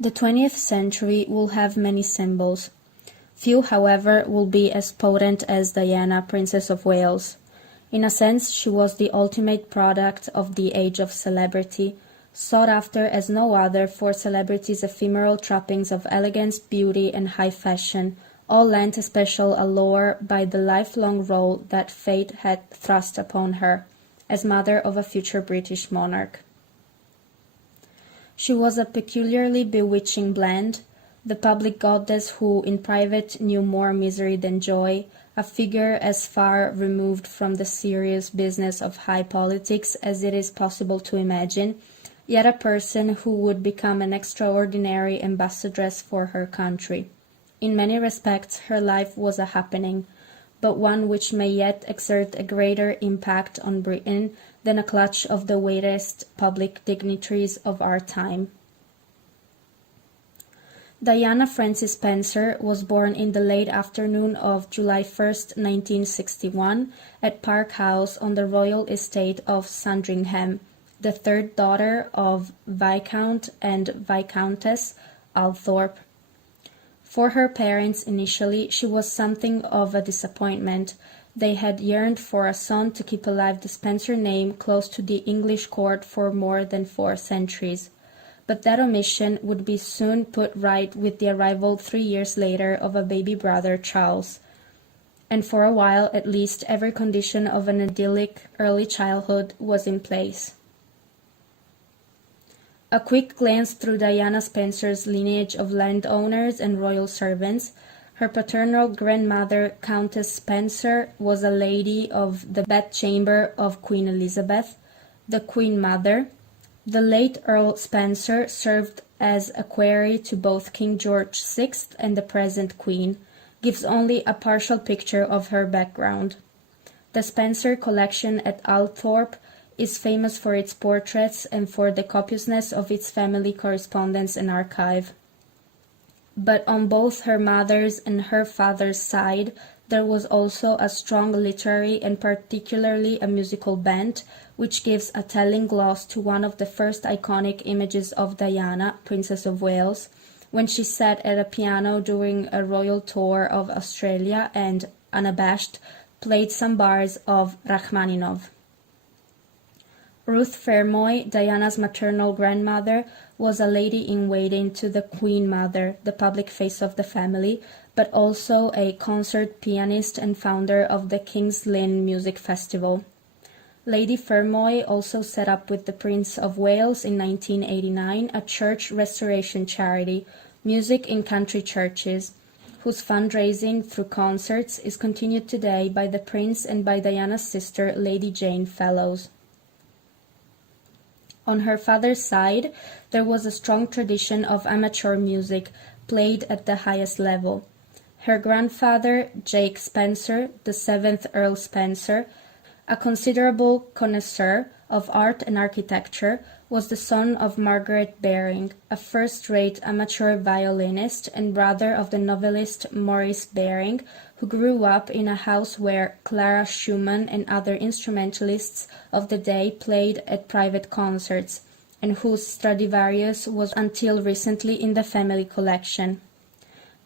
The 20th century will have many symbols. Few, however, will be as potent as Diana, Princess of Wales. In a sense, she was the ultimate product of the age of celebrity, sought after as no other for celebrity's ephemeral trappings of elegance, beauty, and high fashion, all lent a special allure by the lifelong role that fate had thrust upon her, as mother of a future British monarch. She was a peculiarly bewitching blend, the public goddess who in private knew more misery than joy, a figure as far removed from the serious business of high politics as it is possible to imagine, yet a person who would become an extraordinary ambassadress for her country. In many respects her life was a happening, but one which may yet exert a greater impact on Britain than a clutch of the weightiest public dignitaries of our time. Diana Frances Spencer was born in the late afternoon of July 1st, 1961, at Park House on the royal estate of Sandringham, the third daughter of Viscount and Viscountess Althorp. For her parents initially, she was something of a disappointment. They had yearned for a son to keep alive the Spencer name close to the English court for more than 4 centuries. But that omission would be soon put right with the arrival 3 years later of a baby brother, Charles. And for a while, at least, every condition of an idyllic early childhood was in place. A quick glance through Diana Spencer's lineage of landowners and royal servants. Her paternal grandmother, Countess Spencer, was a lady of the bedchamber of Queen Elizabeth, the Queen Mother. The late Earl Spencer served as equerry to both King George VI and the present Queen, gives only a partial picture of her background. The Spencer collection at Althorp is famous for its portraits and for the copiousness of its family correspondence and archive. But on both her mother's and her father's side, there was also a strong literary and particularly a musical bent, which gives a telling gloss to one of the first iconic images of Diana, Princess of Wales, when she sat at a piano during a royal tour of Australia and, unabashed, played some bars of Rachmaninoff. Ruth Fermoy, Diana's maternal grandmother, was a lady-in-waiting to the Queen Mother, the public face of the family, but also a concert pianist and founder of the King's Lynn Music Festival. Lady Fermoy also set up with the Prince of Wales in 1989 a church restoration charity, Music in Country Churches, whose fundraising through concerts is continued today by the Prince and by Diana's sister, Lady Jane Fellows. On her father's side, there was a strong tradition of amateur music, played at the highest level. Her grandfather, Jake Spencer, the 7th Earl Spencer, a considerable connoisseur of art and architecture, was the son of Margaret Baring, a first-rate amateur violinist and brother of the novelist Maurice Baring, who grew up in a house where Clara Schumann and other instrumentalists of the day played at private concerts, and whose Stradivarius was until recently in the family collection.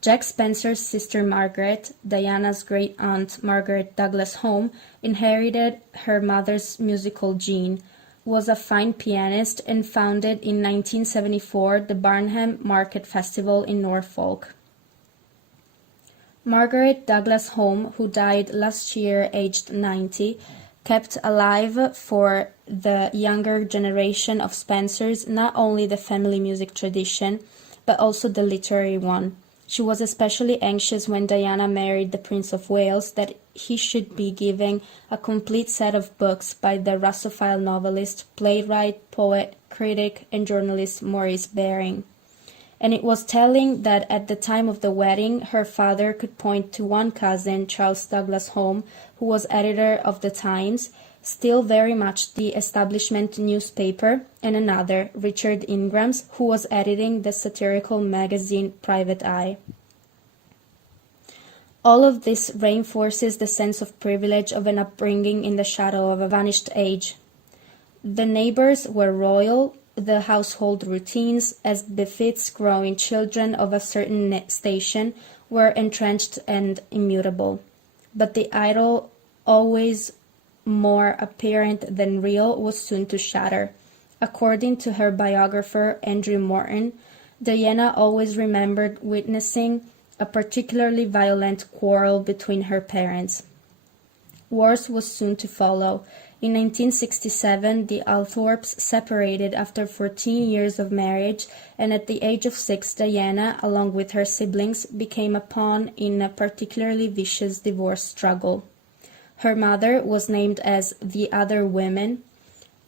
Jack Spencer's sister Margaret, Diana's great-aunt Margaret Douglas Home, inherited her mother's musical gene, was a fine pianist, and founded in 1974 the Barnham Market Festival in Norfolk. Margaret Douglas Home, who died last year aged 90, kept alive for the younger generation of Spencers not only the family music tradition, but also the literary one. She was especially anxious when Diana married the Prince of Wales that he should be given a complete set of books by the Russophile novelist, playwright, poet, critic, and journalist Maurice Baring. And it was telling that at the time of the wedding, her father could point to one cousin, Charles Douglas Home, who was editor of the Times, still very much the establishment newspaper, and another, Richard Ingrams, who was editing the satirical magazine Private Eye. All of this reinforces the sense of privilege of an upbringing in the shadow of a vanished age. The neighbors were royal, the household routines, as befits growing children of a certain station, were entrenched and immutable. But the idol, always more apparent than real, was soon to shatter. According to her biographer Andrew Morton, Diana always remembered witnessing a particularly violent quarrel between her parents. Wars was soon to follow. In 1967, the Althorpes separated after 14 years of marriage, and at the age of 6, Diana, along with her siblings, became a pawn in a particularly vicious divorce struggle. Her mother was named as the other women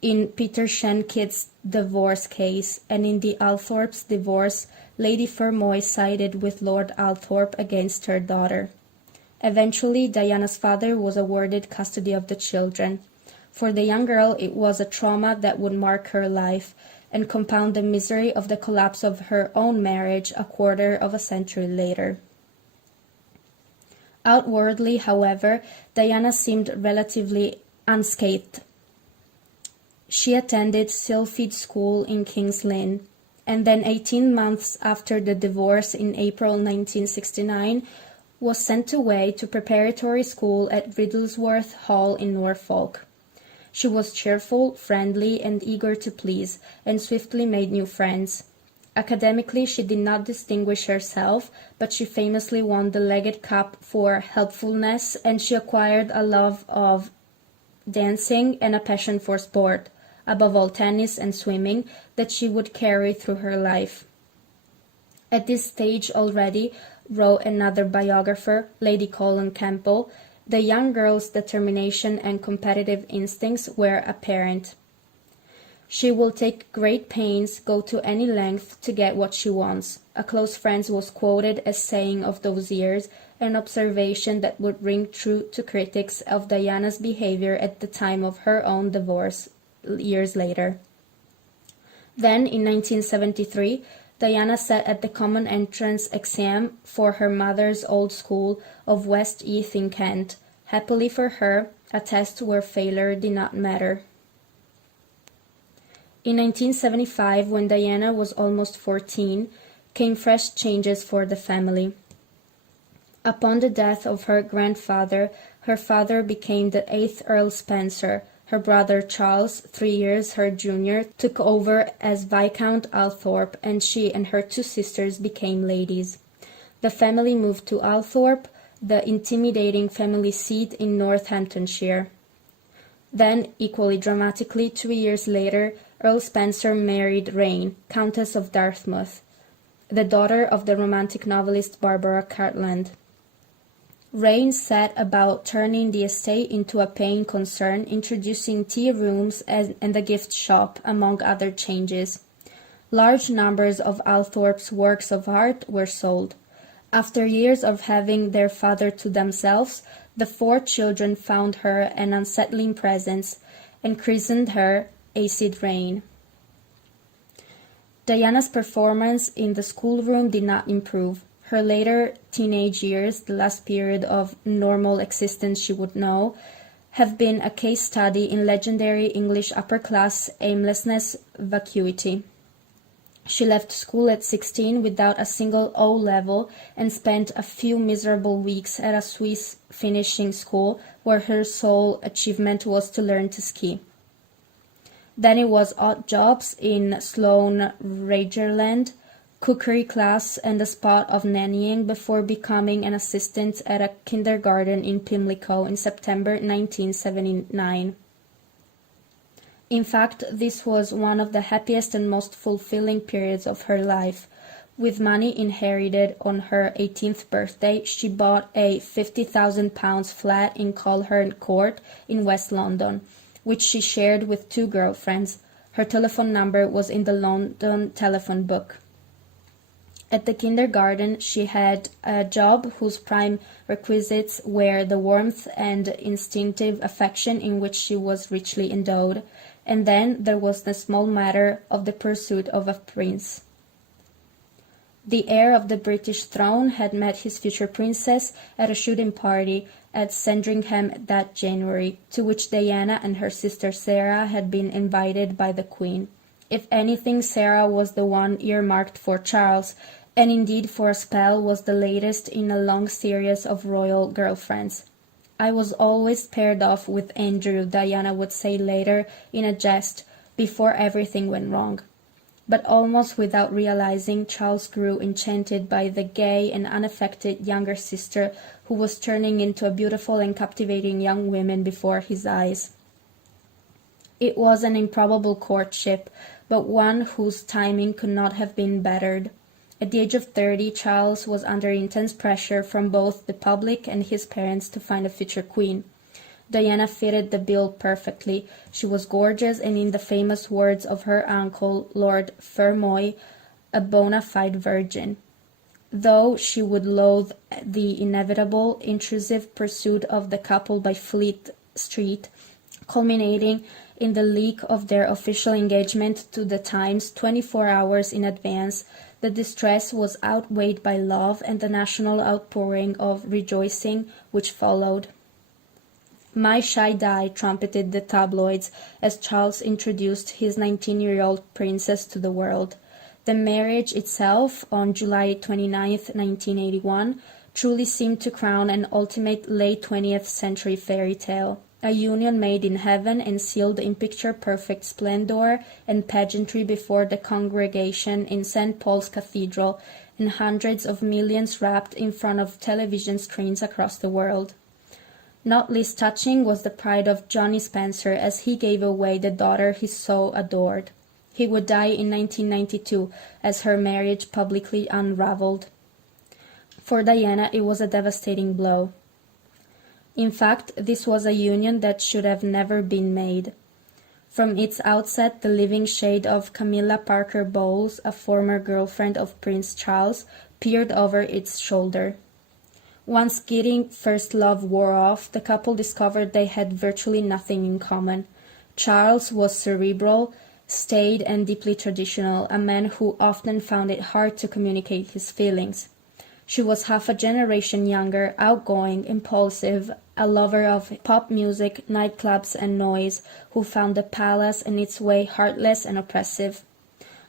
in Peter Schenkit's divorce case, and in the Althorpes' divorce, Lady Fermoy sided with Lord Althorp against her daughter. Eventually, Diana's father was awarded custody of the children. For the young girl, it was a trauma that would mark her life and compound the misery of the collapse of her own marriage a quarter of a century later. Outwardly, however, Diana seemed relatively unscathed. She attended Silphied School in King's Lynn, and then 18 months after the divorce in April 1969, was sent away to preparatory school at Riddlesworth Hall in Norfolk. She was cheerful, friendly, and eager to please, and swiftly made new friends. Academically, she did not distinguish herself, but she famously won the Leggett Cup for helpfulness, and she acquired a love of dancing and a passion for sport, above all tennis and swimming, that she would carry through her life. At this stage already, wrote another biographer, Lady Colin Campbell, the young girl's determination and competitive instincts were apparent. She will take great pains, go to any length to get what she wants. A close friend was quoted as saying of those years, an observation that would ring true to critics of Diana's behavior at the time of her own divorce years later. Then, in 1973, Diana sat at the Common Entrance exam for her mother's old school of West Eath in Kent. Happily for her, a test where failure did not matter. In 1975, when Diana was almost 14, came fresh changes for the family. Upon the death of her grandfather, her father became the 8th Earl Spencer. Her brother Charles, 3 years her junior, took over as Viscount Althorp, and she and her 2 sisters became ladies. The family moved to Althorp, the intimidating family seat in Northamptonshire. Then, equally dramatically, 2 years later, Earl Spencer married Rain, Countess of Dartmouth, the daughter of the romantic novelist Barbara Cartland. Rain set about turning the estate into a paying concern, introducing tea rooms and a gift shop, among other changes. Large numbers of Althorp's works of art were sold. After years of having their father to themselves, the 4 children found her an unsettling presence and christened her Acid Rain. Diana's performance in the schoolroom did not improve. Her later teenage years, the last period of normal existence she would know, have been a case study in legendary English upper-class aimlessness, vacuity. She left school at 16 without a single O level and spent a few miserable weeks at a Swiss finishing school where her sole achievement was to learn to ski. Then it was odd jobs in Sloane Ragerland, cookery class, and a spot of nannying before becoming an assistant at a kindergarten in Pimlico in September 1979. In fact, this was one of the happiest and most fulfilling periods of her life. With money inherited on her 18th birthday, she bought a £50,000 flat in Coleherne Court in West London, which she shared with 2 girlfriends. Her telephone number was in the London telephone book. At the kindergarten, she had a job whose prime requisites were the warmth and instinctive affection in which she was richly endowed, and then there was the small matter of the pursuit of a prince. The heir of the British throne had met his future princess at a shooting party at Sandringham that January, to which Diana and her sister Sarah had been invited by the Queen. If anything, Sarah was the one earmarked for Charles, and indeed for a spell was the latest in a long series of royal girlfriends. I was always paired off with Andrew, Diana would say later in a jest, before everything went wrong. But almost without realizing, Charles grew enchanted by the gay and unaffected younger sister who was turning into a beautiful and captivating young woman before his eyes. It was an improbable courtship, but one whose timing could not have been bettered. At the age of 30, Charles was under intense pressure from both the public and his parents to find a future queen. Diana fitted the bill perfectly. She was gorgeous and, in the famous words of her uncle, Lord Fermoy, a bona fide virgin. Though she would loathe the inevitable, intrusive pursuit of the couple by Fleet Street, culminating in the leak of their official engagement to the Times 24 hours in advance, the distress was outweighed by love and the national outpouring of rejoicing which followed. "My shy die," trumpeted the tabloids as Charles introduced his 19-year-old princess to the world. The marriage itself, on July 29, 1981, truly seemed to crown an ultimate late 20th century fairy tale. A union made in heaven and sealed in picture-perfect splendor and pageantry before the congregation in St. Paul's Cathedral, and hundreds of millions wrapped in front of television screens across the world. Not least touching was the pride of Johnny Spencer as he gave away the daughter he so adored. He would die in 1992 as her marriage publicly unraveled. For Diana, it was a devastating blow. In fact, this was a union that should have never been made. From its outset, the living shade of Camilla Parker Bowles, a former girlfriend of Prince Charles, peered over its shoulder. Once giddy first love wore off, the couple discovered they had virtually nothing in common. Charles was cerebral, staid and deeply traditional, a man who often found it hard to communicate his feelings. She was half a generation younger, outgoing, impulsive, a lover of pop music, nightclubs and noise, who found the palace and its way heartless and oppressive.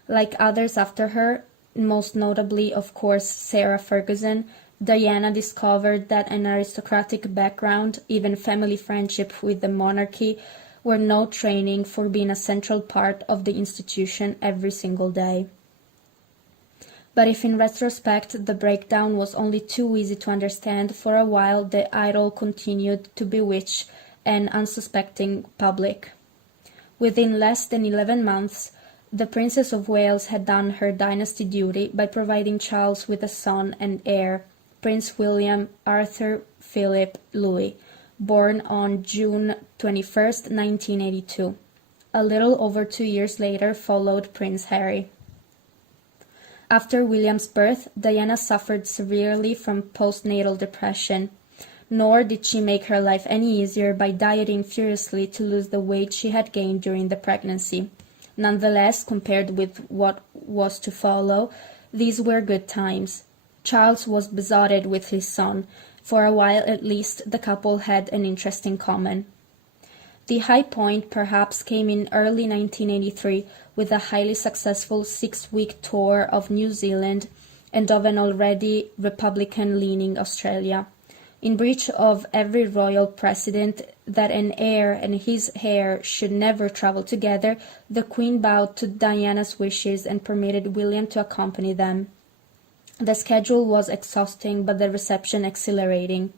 Like others after her, most notably, of course, Sarah Ferguson, Diana discovered that an aristocratic background, even family friendship with the monarchy, were no training for being a central part of the institution every single day. But if in retrospect the breakdown was only too easy to understand, for a while the idol continued to bewitch an unsuspecting public. Within less than 11 months, the Princess of Wales had done her dynasty duty by providing Charles with a son and heir, Prince William Arthur Philip Louis, born on June 21, 1982. A little over 2 years later followed Prince Harry. After William's birth, Diana suffered severely from postnatal depression, nor did she make her life any easier by dieting furiously to lose the weight she had gained during the pregnancy. Nonetheless, compared with what was to follow, these were good times. Charles was besotted with his son. For a while at least, the couple had an interest in common. The high point perhaps came in early 1983 with a highly successful 6-week tour of New Zealand and of an already Republican-leaning Australia. In breach of every royal precedent that an heir and his heir should never travel together, the Queen bowed to Diana's wishes and permitted William to accompany them. The schedule was exhausting, but the reception exhilarating.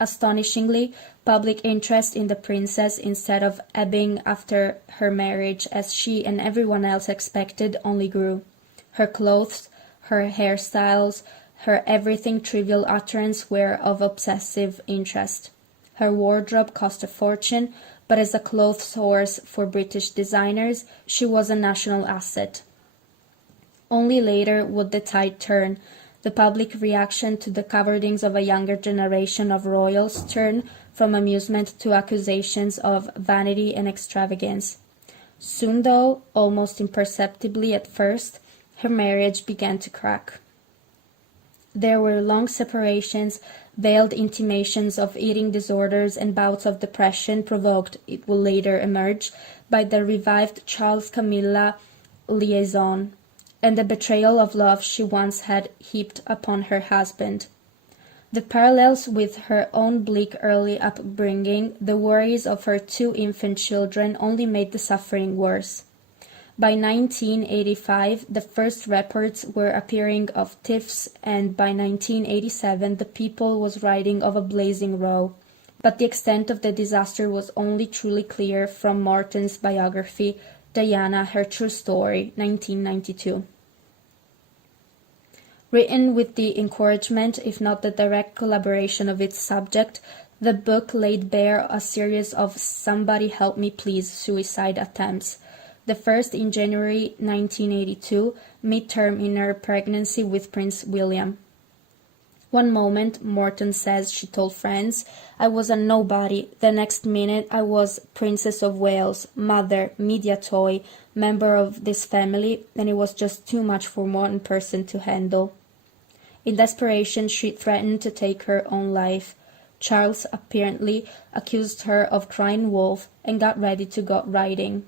Astonishingly, public interest in the princess, instead of ebbing after her marriage as she and everyone else expected, only grew. Her clothes, her hairstyles, her everything trivial utterance were of obsessive interest. Her wardrobe cost a fortune, but as a clothes source for British designers, she was a national asset. Only later would the tide turn. The public reaction to the cowardings of a younger generation of royals turned from amusement to accusations of vanity and extravagance. Soon, though, almost imperceptibly at first, her marriage began to crack. There were long separations, veiled intimations of eating disorders and bouts of depression provoked, it will later emerge, by the revived Charles-Camilla liaison, and the betrayal of love she once had heaped upon her husband. The parallels with her own bleak early upbringing, the worries of her 2 infant children, only made the suffering worse. By 1985, the first reports were appearing of thefts, and by 1987 the People was writing of a blazing row. But the extent of the disaster was only truly clear from Morton's biography, Diana, Her True Story, 1992. Written with the encouragement, if not the direct collaboration of its subject, the book laid bare a series of "somebody help me please" suicide attempts. The first in January 1982, mid-term in her pregnancy with Prince William. One moment, Morton says she told friends, I was a nobody. The next minute, I was Princess of Wales, mother, media toy, member of this family, and it was just too much for one person to handle. In desperation, she threatened to take her own life. Charles apparently accused her of crying wolf and got ready to go riding.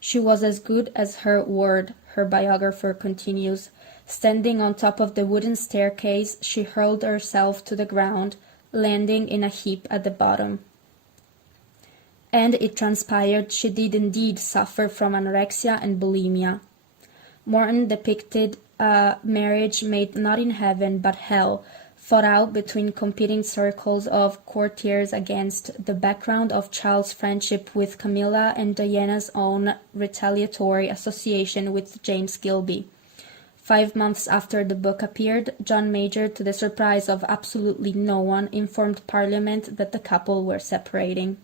She was as good as her word, her biographer continues. Standing on top of the wooden staircase, she hurled herself to the ground, landing in a heap at the bottom. And it transpired she did indeed suffer from anorexia and bulimia. Morton depicted a marriage made not in heaven but hell, fought out between competing circles of courtiers against the background of Charles' friendship with Camilla and Diana's own retaliatory association with James Gilby. 5 months after the book appeared, John Major, to the surprise of absolutely no one, informed Parliament that the couple were separating.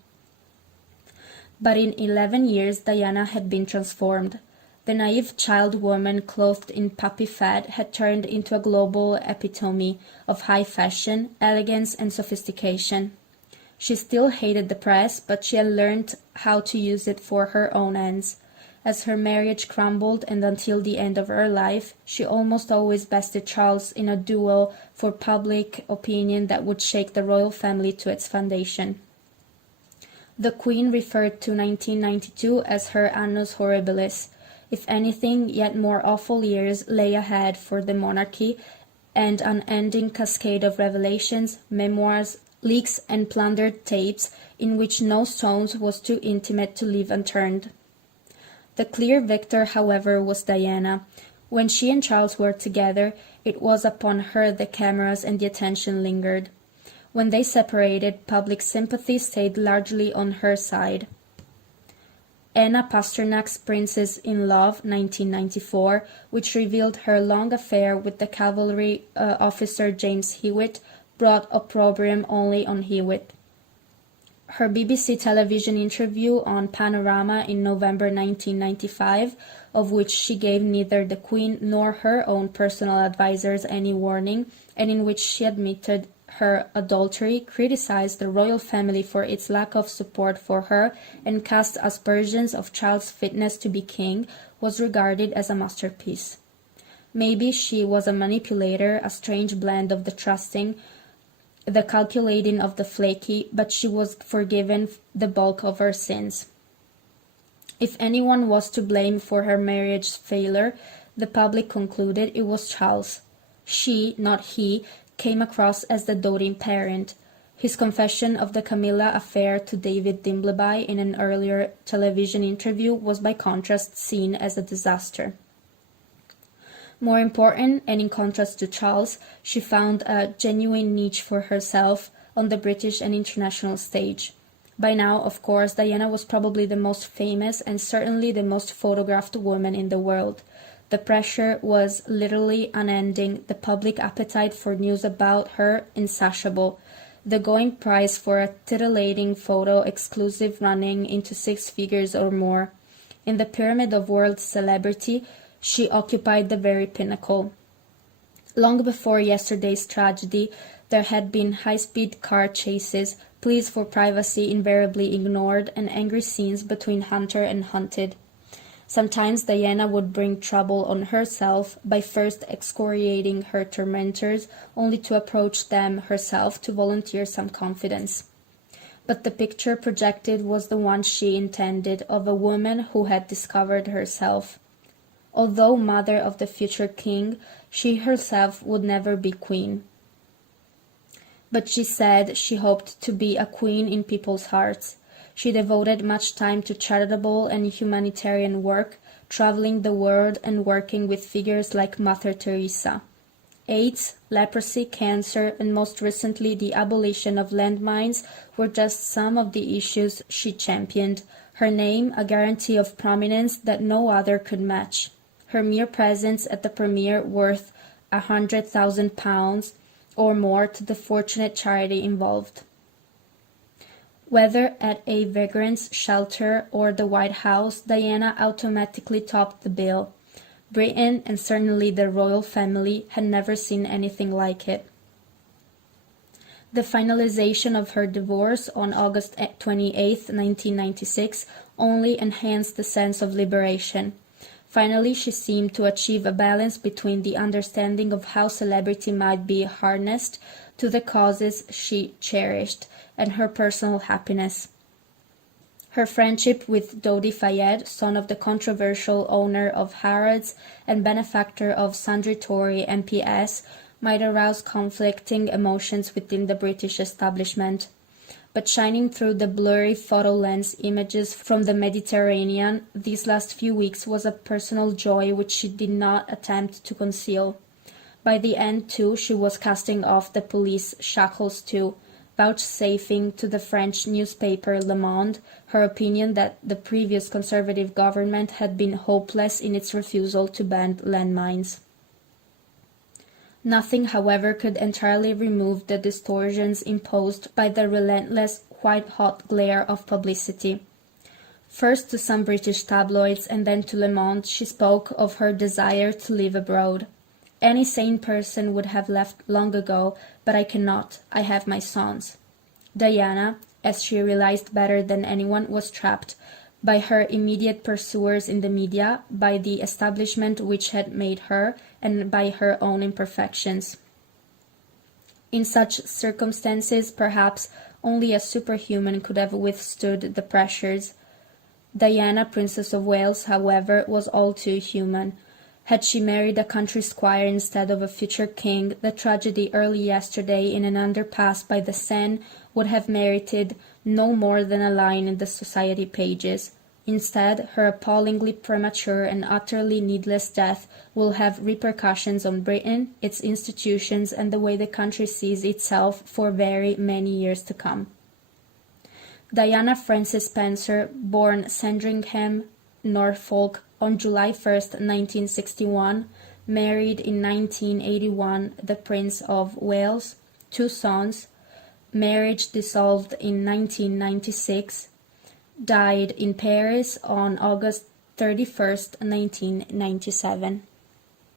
But in 11 years, Diana had been transformed. The naive child woman clothed in puppy fat had turned into a global epitome of high fashion, elegance, and sophistication. She still hated the press, but she had learned how to use it for her own ends. As her marriage crumbled and until the end of her life, she almost always bested Charles in a duel for public opinion that would shake the royal family to its foundation. The Queen referred to 1992 as her annus horribilis. If anything, yet more awful years lay ahead for the monarchy, and an unending cascade of revelations, memoirs, leaks, and plundered tapes in which no stone was too intimate to leave unturned. The clear victor, however, was Diana. When she and Charles were together, it was upon her the cameras and the attention lingered. When they separated, public sympathy stayed largely on her side. Anna Pasternak's Princess in Love, 1994, which revealed her long affair with the cavalry officer James Hewitt, brought opprobrium only on Hewitt. Her BBC television interview on Panorama in November 1995, of which she gave neither the Queen nor her own personal advisers any warning, and in which she admitted her adultery, criticized the royal family for its lack of support for her, and cast aspersions of Charles' fitness to be king, was regarded as a masterpiece. Maybe she was a manipulator, a strange blend of the trusting, the calculating of the flaky, but she was forgiven the bulk of her sins. If anyone was to blame for her marriage's failure, the public concluded it was Charles. She, not he, came across as the doting parent. His confession of the Camilla affair to David Dimbleby in an earlier television interview was by contrast seen as a disaster. More important, and in contrast to Charles, she found a genuine niche for herself on the British and international stage. By now, of course, Diana was probably the most famous and certainly the most photographed woman in the world. The pressure was literally unending, the public appetite for news about her insatiable, the going price for a titillating photo exclusive running into 6 figures or more. In the pyramid of world celebrity, she occupied the very pinnacle. Long before yesterday's tragedy, there had been high-speed car chases, pleas for privacy invariably ignored, and angry scenes between hunter and hunted. Sometimes Diana would bring trouble on herself by first excoriating her tormentors, only to approach them herself to volunteer some confidence. but the picture projected was the one she intended, of a woman who had discovered herself. Although mother of the future king, she herself would never be queen. But she said she hoped to be a queen in people's hearts. She devoted much time to charitable and humanitarian work, traveling the world and working with figures like Mother Teresa. AIDS, leprosy, cancer, and most recently the abolition of landmines were just some of the issues she championed. Her name a guarantee of prominence that no other could match. Her mere presence at the premiere worth £100,000 or more to the fortunate charity involved. Whether at a vagrants' shelter or the White House, Diana automatically topped the bill. Britain, and certainly the royal family, had never seen anything like it. The finalization of her divorce on August 28, 1996, only enhanced the sense of liberation. Finally, she seemed to achieve a balance between the understanding of how celebrity might be harnessed to the causes she cherished and her personal happiness. Her friendship with Dodi Fayed, son of the controversial owner of Harrods and benefactor of sundry Tory MPs, might arouse conflicting emotions within the British establishment. But shining through the blurry photo lens images from the Mediterranean, these last few weeks was a personal joy which she did not attempt to conceal. By the end, too, she was casting off the police shackles too, vouchsafing to the French newspaper Le Monde her opinion that the previous Conservative government had been hopeless in its refusal to ban landmines. Nothing, however, could entirely remove the distortions imposed by the relentless, white-hot glare of publicity. First to some British tabloids and then to Le Monde, she spoke of her desire to live abroad. Any sane person would have left long ago, but I cannot. I have my sons. Diana, as she realized better than anyone, was trapped by her immediate pursuers in the media, by the establishment which had made her, and by her own imperfections. In such circumstances, perhaps only a superhuman could have withstood the pressures. Diana, Princess of Wales, however, was all too human. Had she married a country squire instead of a future king, the tragedy early yesterday in an underpass by the Seine would have merited no more than a line in the society pages. Instead, her appallingly premature and utterly needless death will have repercussions on Britain, its institutions, and the way the country sees itself for very many years to come. Diana Frances Spencer, born Sandringham, Norfolk, on July 1, 1961, married in 1981 the Prince of Wales, 2 sons, marriage dissolved in 1996, died in Paris on August 31, 1997.